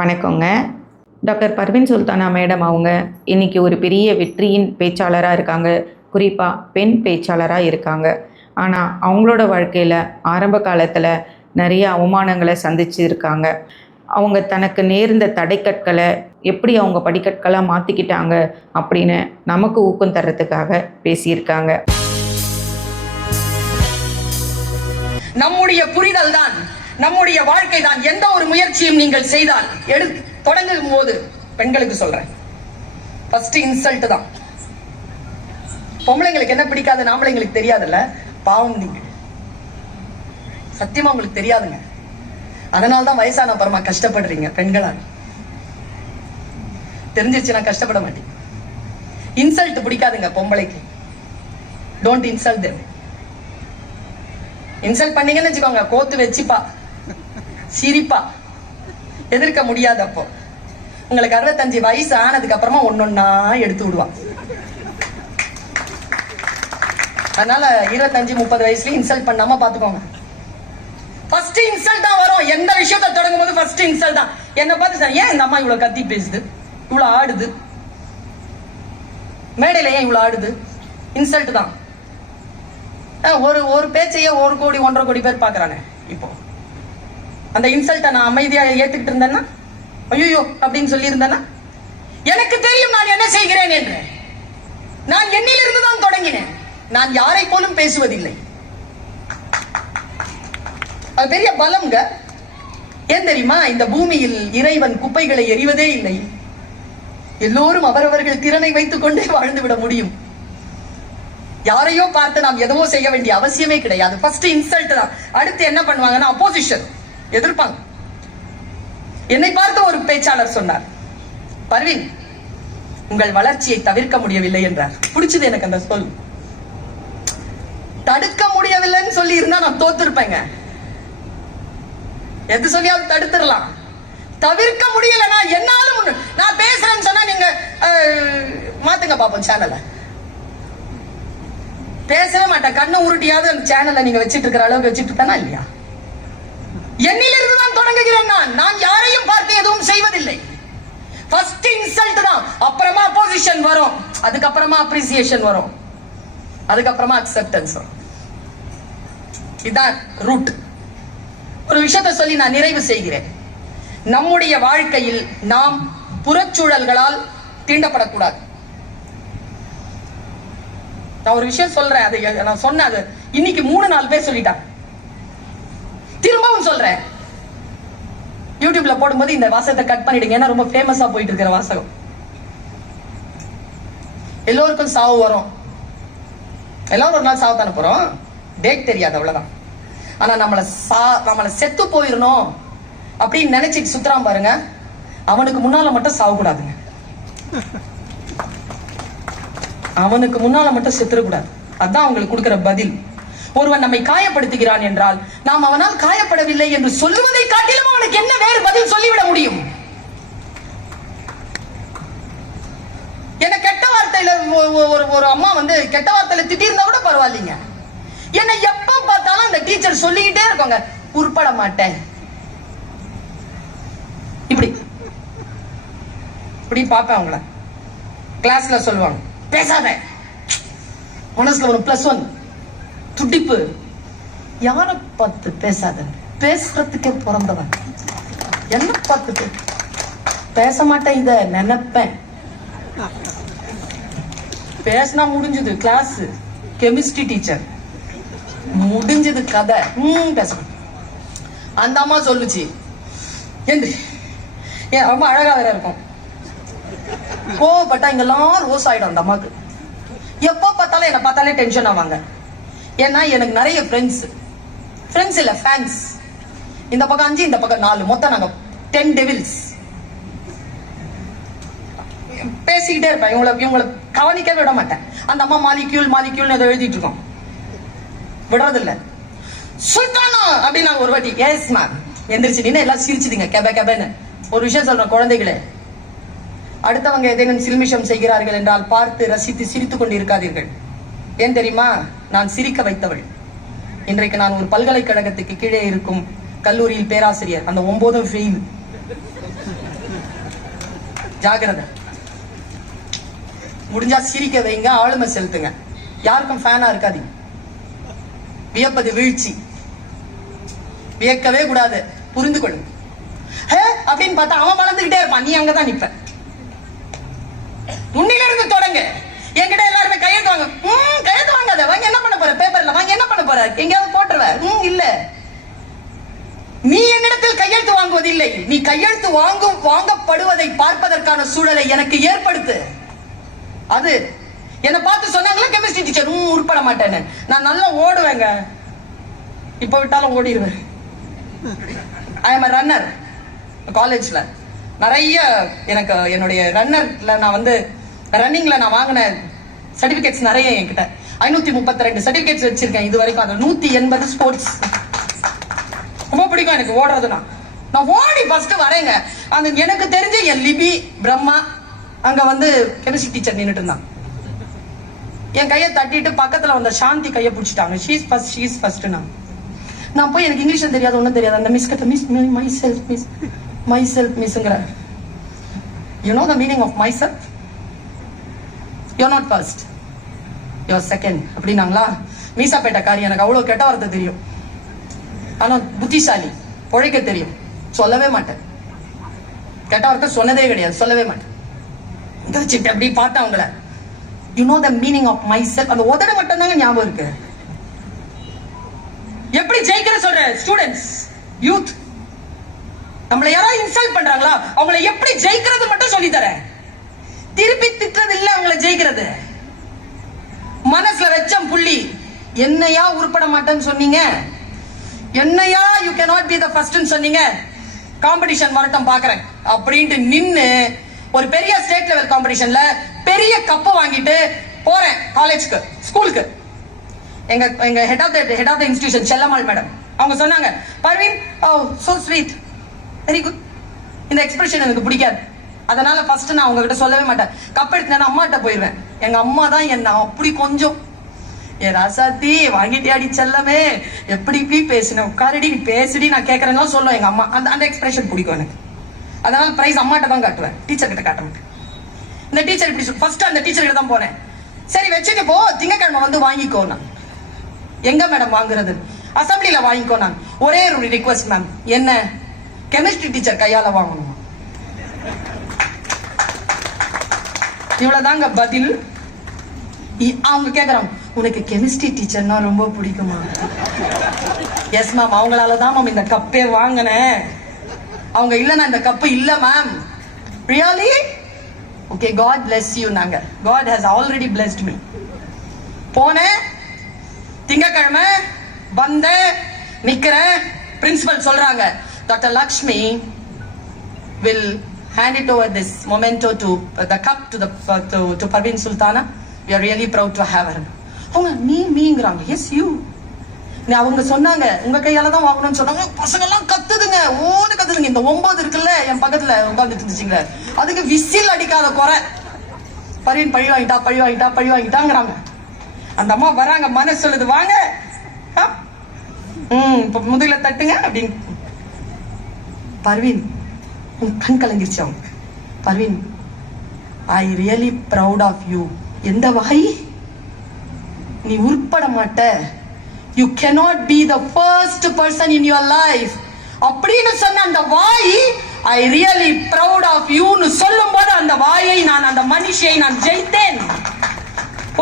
வணக்கங்க. Doctor Parveen Sultana madam அவங்க இன்றைக்கி ஒரு பெரிய வெற்றியின் பேச்சாளராக இருக்காங்க. குறிப்பாக பெண் பேச்சாளராக இருக்காங்க. ஆனால் அவங்களோட வாழ்க்கையில் ஆரம்ப காலத்தில் நிறைய அவமானங்களை சந்திச்சிருக்காங்க. அவங்க தனக்கு நேர்ந்த தடைக்கற்களை எப்படி அவங்க படிக்கற்களாக மாற்றிக்கிட்டாங்க அப்படின்னு நமக்கு ஊக்கம் தர்றதுக்காக பேசியிருக்காங்க. நம்முடைய புரிதல் தான் நம்முடைய வாழ்க்கை தான். எந்த ஒரு முயற்சியும் நீங்கள் செய்தால் தொடங்கும் போது பெண்களுக்கு சொல்றேன், ஃபர்ஸ்ட் இன்சல்ட் தான். பொம்பளைங்களுக்கு என்ன பிடிக்காது நாம்பளைங்களுக்கு தெரியாதுல்ல, பாவம் நீங்க சத்தியமா உங்களுக்கு தெரியாதுங்க. அதனால்தான் வயசான அப்புறமா கஷ்டப்படுறீங்க. பெண்களா தெரிஞ்சிருச்சுன்னா கஷ்டப்பட மாட்டீங்க. இன்சல்ட் பிடிக்காதுங்க பொம்பளைக்கு. Don't insult them. இன்சல்ட் பண்ணீங்கன்னு வச்சுக்கோங்க, கோத்து வச்சுப்பா, சிரிப்பா, எதிர்க்க முடியாது. அப்போ உங்களுக்கு 65 வயசு ஆனதுக்கு அப்புறமா ஒன்னொன்னா எடுத்து விடுவான். அதனால 25-30 வயசுல இன்சல்ட் பண்ணாம பாத்துக்கோங்க. ஃபர்ஸ்ட் இன்சல்ட் தான் வரும். எந்த விஷயத்தை தொடங்கும் போது ஃபர்ஸ்ட் இன்சல்ட் தான். என்ன பார்த்து ஏன் இந்த அம்மா இவ்வளவு கத்தி பேசுது, இவ்வளவு ஆடுது, மேடையில ஏன் இவ்வளவு ஆடுது, இன்சல்ட் தான். ஒரு பேச்சையே 1 கோடி 1.5 கோடி பேர் பாக்குறாங்க. இப்போ அந்த இன்சல்ட்டை நான் அமைதியா ஏத்துக்கிட்டு இருந்தேன்னா, ஐயோ அப்படின்னு சொல்லி இருந்தேன்னா, எனக்கு தெரியும் நான் என்ன செய்கிறேன் என்று. நான் என்னிலிருந்து தான் தொடங்கினேன். நான் யாரை போலும் பேசுவதில்லை. அது பெரிய பலம்ங்க. ஏன் தெரியுமா? இந்த பூமியில் இறைவன் குப்பைகளை எறிவதே இல்லை. எல்லோரும் அவரவர்கள் திறனை வைத்துக் கொண்டே வாழ்ந்து விட முடியும். யாரையோ பார்த்து நாம் எதுவோ செய்ய வேண்டிய அவசியமே கிடையாது. ஃபர்ஸ்ட் இன்சல்ட் தான். அடுத்து என்ன பண்ணுவாங்கன்னா, அப்போசிஷன் எதிர்ப்பாங்க. என்னை பார்த்து ஒரு பேச்சாளர் சொன்னார், பர்வீன் உங்கள் வளர்ச்சியை தவிர்க்க முடியவில்லை என்றார். பிடிச்சது எனக்கு அந்த சொல். தடுக்க முடியவில்லைன்னு சொல்லி இருந்தா நான் தோத்துருப்பேங்க. எது சொல்லியாவது தடுத்துடலாம். தவிர்க்க முடியலன்னா என்னாலும் நான் பேசுறேன்னு சொன்னா நீங்க மாத்துங்க பாப்போம் சேனலை. பேசவே மாட்டேன். கண்ணை உருட்டியாவது அந்த சேனலை நீங்க வச்சிட்டு இருக்கிற அளவுக்கு வச்சிட்டு இருப்பேனா இல்லையா? என்னிலிருந்து தான் தொடங்குகிறேன். நான் யாரையும் பார்த்து எதுவும் செய்வதில்லை. ஃபர்ஸ்ட் இன்சல்ட் தான். அப்புறமா அப்போசிஷன் வரும், அதுக்கப்புறமா அப்ரிசியேஷன் வரும், அதுக்கப்புறமா அக்செப்டன்ஸ் வரும். இதான் ரூட். ஒரு விஷயத்தை சொல்லி நான் நிறைவு செய்கிறேன். நம்முடைய வாழ்க்கையில் நாம் புறச்சூழல்களால் தீண்டப்படக்கூடாது. நான் ஒரு விஷயம் சொல்றேன், அது நான் சொன்ன அது இன்னைக்கு 3-4 பேர் சொல்லிட்டாங்க. திரும்பவும் சொல்றேன், யூடியூப்ல போடும்போது இந்த வாசகத்தை கட் பண்ணிடுங்க. ஏன்னா ரொம்ப ஃபேமஸா போயிட்டு இருக்கிற வாசகம். எல்லோருக்கும் சாவு வரும். எல்லாரும் ஒரு நாள் சாவு தானே போறோம். டேட் தெரியாது, அவ்வளவுதான். ஆனா நம்மள செத்து போயிடணும் அப்படின்னு நினைச்சிட்டு சுத்துறான் பாருங்க, அவனுக்கு முன்னால மட்டும் சாவு கூடாதுங்க. அவனுக்கு முன்னால மட்டும் செத்துறக்கூடாது. அதான் அவங்களுக்கு கொடுக்கிற பதில். ஒருவன் நம்மை காயப்படுத்துகிறான் என்றால் நாம் அவனால் காயப்படவில்லை என்று சொல்லுவதை காட்டிலும் அவனுக்கு என்ன வேறு பதில் சொல்லிவிட முடியும்? என்ன கெட்ட வார்த்தையில ஒரு அம்மா கெட்ட வார்த்தையில திட்டிருந்தா கூட பரவாயில்லைங்க. என்ன எப்ப பார்த்தாலும் அந்த டீச்சர் சொல்லிக்கிட்டே இருக்காங்க, உருப்பட மாட்டேன். இப்படி இப்படி பாப்பேன் அவங்கள. கிளாஸ்ல சொல்லுவாங்க, பேசாத, மனசுல ஒரு +1 துடிப்பு. யாரை பார்த்து பேசாத? பேசுறதுக்கே பிறந்தவன். என்ன பார்த்து பேச மாட்டேன், இத நினைப்பேன். பேசினா முடிஞ்சது. கிளாஸ் கெமிஸ்ட்ரி டீச்சர் முடிஞ்சது கதை. பேச அந்த அம்மா சொல்லுச்சு, ரொம்ப அழகா வேற இருக்கும். கோவப்பட்டா இங்கெல்லாம் ரோஸ் ஆயிடும் அந்த அம்மாக்கு. எப்போ பார்த்தாலும் என்ன பார்த்தாலே டென்ஷன் ஆவாங்க. ஏன்னா எனக்கு நிறைய ஃப்ரெண்ட்ஸ் இல்ல ஃபேன்ஸ். இந்த பக்கம் 5, இந்த பக்கம் 4, மொத்தம் நாங்க 10 டெவில்ஸ். பேசிக்கிட்டே இருப்பேன். இவங்களை கவனிக்க விட மாட்டேன். அந்த அம்மா மாலிக்யூல் அதை எழுதிட்டு இருக்கோம், விடுறதில்ல. சுல்தானா அப்படின்னு நாங்க ஒரு வாட்டி, எஸ் மேம் எந்திரிச்சு நின்று எல்லாம் சிரிச்சுதுங்க கெபன்னு. ஒரு விஷயம் சொல்றேன் குழந்தைகளே, அடுத்தவங்க ஏதேனும் சில்மிஷம் செய்கிறார்கள் என்றால் பார்த்து ரசித்து சிரித்துக் கொண்டு இருக்காதீர்கள். ஏன் தெரியுமா? நான் சிரிக்க வைத்தவள். இன்றைக்கு நான் ஒரு பல்கலைக்கழகத்துக்கு கீழே இருக்கும் கல்லூரியில் பேராசிரியர். அந்த 9 ஃபெயில். ஜாகிரதை. முடிஞ்சா சிரிக்க வைங்க, ஆளுமை செலுத்துங்க. யாருக்கும் ஃபேனா இருக்காதீங்க. வியப்பது வீழ்ச்சி, வியக்கவே கூடாது. புரிந்து கொள்ளுங்க. அப்படின்னு பார்த்தா அவன் வளர்ந்துகிட்டே இருப்பான், நீ அங்கதான் நிப்ப. உன்னில இருந்து தொடங்க. என்கிட்ட எல்லாருமே கையெழுத்து வாங்க. கையெழுத்து வாங்காத. வாங்கி என்ன பண்ண போற? பேப்பர்ல வாங்கி என்ன பண்ண போற? எங்கேயாவது போட்டுருவ? இல்ல, நீ என்னிடத்தில் கையெழுத்து வாங்குவதில்லை. நீ கையெழுத்து வாங்கப்படுவதை பார்ப்பதற்கான சூழலை எனக்கு ஏற்படுத்து. அது என்ன பார்த்து சொன்னாங்களா கெமிஸ்ட்ரி டீச்சர் உருப்பட மாட்டேன்னு. நான் நல்லா ஓடுவேங்க, இப்ப விட்டாலும் ஓடிடுவேன். I am runner. காலேஜ்ல நிறைய எனக்கு என்னுடைய ரன்னர்ல நான் வந்து ரன்னிங்ல நான் வாங்கின சர்டிபிகேட்ஸ் நிறைய என்கிட்ட 532 சர்டிபிகேட்ஸ் வச்சிருக்கேன் இது வரைக்கும். அது 180 ஸ்போர்ட்ஸ். ரொம்ப பிடிக்கும் எனக்கு ஓடுறதுனா. நான் ஓடி ஃபர்ஸ்ட் வரேங்க. அந்த எனக்கு தெரிஞ்ச என் லிபி பிரம்மா அங்க வந்து கெமிஸ்ட்ரி டீச்சர் நின்னுட்டு இருந்தான். என் கையை தட்டிட்டு பக்கத்துல வந்த சாந்தி கையை பிடிச்சிட்டாங்க. She's first. நான் போய் எனக்கு இங்கிலீஷ் தெரியாது, ஒன்றும் தெரியாது. அந்த மிஸ் கிட்ட மை செல்ஃப் மிஸ்ங்கிற. You know the meaning of my self? You're not first, you're second அப்படின்னாங்களா. மீசாப்பேட்டைக்காரி, எனக்கு அவ்வளவு கெட்ட வார்த்தை தெரியும். ஆனா புத்திசாலி, உழைக்க தெரியும். சொல்லவே மாட்டேன், கெட்ட வார்த்தை சொன்னதே கிடையாது, சொல்லவே மாட்டேன். அப்படி பார்த்தா அவங்கள you know the meaning of my self. அந்த உதட மட்டும் தாங்க ஞாபகம் இருக்கு. எப்படி ஜெயிக்கிற சொல்ற ஸ்டூடெண்ட்ஸ், யூத், நம்மளை யாராவது இன்சல்ட் பண்றாங்களா அவங்கள எப்படி ஜெயிக்கிறது மட்டும் சொல்லி தரேன். திருப்பி திட்டுறது இல்ல, அவங்கள ஜெயிக்கிறது. மனசுல வெச்சம் புள்ளி. என்னையா உருப்பட மாட்டேன்னு சொன்னீங்க, என்னையா யூ கேனாட் பி தி ஃபர்ஸ்ட்னு சொன்னீங்க, காம்படிஷன் வரட்டும் பாக்குறேன் அப்படின்ட்டு நின்னு ஒரு பெரிய ஸ்டேட் லெவல் காம்படிஷன்ல பெரிய கப்பு வாங்கிட்டு போறேன் காலேஜ்க்கு, ஸ்கூலுக்கு. எங்க head of the institution Chellammal madam அவங்க சொன்னாங்க, Parveen oh so sweet, very good. இந்த எக்ஸ்பிரஷன் எனக்கு பிடிக்காது, அதனால ஃபர்ஸ்ட் நான் உங்ககிட்ட சொல்லவே மாட்டேன். கப் எடுத்து அம்மாட்ட போயிருவேன். எங்க அம்மா தான் என்ன அப்படி கொஞ்சம், ஏ ராசாத்தி வாங்கிட்டியாடி செல்லமே, எப்படி இப்படி பேசின, உட்காரடி பேசுடி, நான் கேட்கறேன்னா சொல்லுவேன் எங்க அம்மா. அந்த எக்ஸ்பிரஷன் பிடிக்கும் எனக்கு. அதனால பிரைஸ் அம்மாட்ட தான் காட்டுவேன், டீச்சர் கிட்ட காட்ட மாட்டேன். இந்த டீச்சர் இப்படி ஃபர்ஸ்ட் அந்த டீச்சர் கிட்ட தான் போனேன். சரி வச்சுட்டு போ, திங்கக்கிழமை வந்து வாங்கிக்கோ. நான் எங்க மேடம் வாங்குறது? அசம்பிளில வாங்கிக்கோ. நான் ஒரே ஒரு ரிக்வெஸ்ட் மேம், என்ன கெமிஸ்ட்ரி டீச்சர் கையால வாங்கணும். இவ்வளவுதாங்க பதில். அவங்க கேக்குறாங்க, உனக்கு கெமிஸ்ட்ரி டீச்சர்னா ரொம்ப பிடிக்குமா? எஸ் மேம், அவங்களாலதான் மேம் இந்த கப்பே வாங்கினேன். அவங்க இல்லைன்னா இந்த கப்பு இல்ல ma'am. Really? Okay, God bless you. நாங்க God has already blessed me. போனேன், திங்கக்கிழமை வந்த நிக்கிற, பிரின்சிபல் சொல்றாங்க, doctor Lakshmi will hand it over this memento to the cup to Parveen Sultana. We are really proud to have her. அவங்க மீங்கறாங்க. S you. அவங்க சொன்னாங்க உங்க கையால தான் வாங்கணும்னு சொன்னாங்க. பசங்க எல்லாம் கத்துதுங்க, ஓடு கத்துதுங்க. இந்த 9 இருக்குல்ல என் பக்கத்துல உட்கார்ந்துட்டு இருந்துச்சுங்க, அதுக்கு விசில் அடிக்காத குறை. பர்வீன் பழி வாங்கிட்டாங்கிறாங்க. அந்த அம்மா வராங்க, மனசு சொல்லுது வாங்க இப்ப முதுகுல தட்டுங்க அப்படின்னு. பர்வீன் கண் கலங்கிருச்சு அவங்க. Parveen, I really proud of you. எந்த வாய், நீ உருப்பட மாட்ட, you cannot be the first person in your life அப்படின்னு சொன்ன அந்த வாய், ஐ ரியலி ப்ரௌட் ஆஃப் யூன்னு சொல்லும் போது அந்த வாயை நான், அந்த மனுஷியை நான் ஜெயித்தேன்.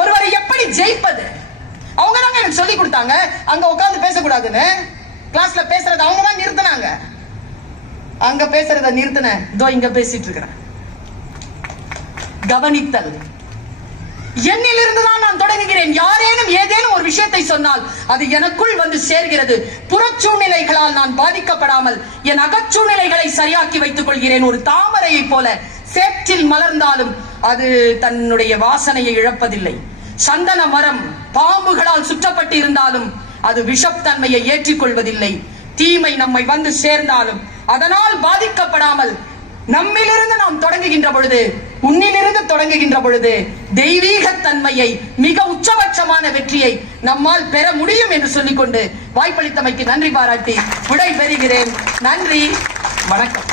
ஒருவரை எப்படி ஜெயிப்பது அவங்க தாங்க எனக்கு சொல்லி கொடுத்தாங்க. அங்க உட்கார்ந்து பேசக்கூடாதுன்னு கிளாஸ்ல பேசுறது அவங்க தான் நிறுத்தினாங்க. அங்க பேசுறத நிறுத்தினேன், இதோ இங்க பேசிட்டு இருக்கிறேன். கவனித்தல் என்னிலிருந்து தான் நான் தொடங்குகிறேன். யாரேனும் ஏதேனும் ஒரு விஷயத்தை சொன்னால் அது எனக்குள் வந்து சேர்கிறது. புறச்சூழ்நிலைகளால் நான் பாதிக்கப்படாமல் என் அகச்சூழ்நிலைகளை சரியாக்கி வைத்துக் கொள்கிறேன். ஒரு தாமரையை போல சேற்றில் மலர்ந்தாலும் அது தன்னுடைய வாசனையை இழப்பதில்லை. சந்தன மரம் பாம்புகளால் சுற்றப்பட்டு இருந்தாலும் அது விஷத்தன்மையை ஏற்றிக்கொள்வதில்லை. தீமை நம்மை வந்து சேர்ந்தாலும் அதனால் பாதிக்கப்படாமல் நம்மிலிருந்து நாம் தொடங்குகின்ற பொழுது, உன்னிலிருந்து தொடங்குகின்ற பொழுது தெய்வீக தன்மையை, மிக உச்சபட்சமான வெற்றியை நம்மால் பெற முடியும் என்று சொல்லிக்கொண்டு வாய்ப்பளித்தமைக்கு நன்றி பாராட்டி விடை பெறுகிறேன். நன்றி, வணக்கம்.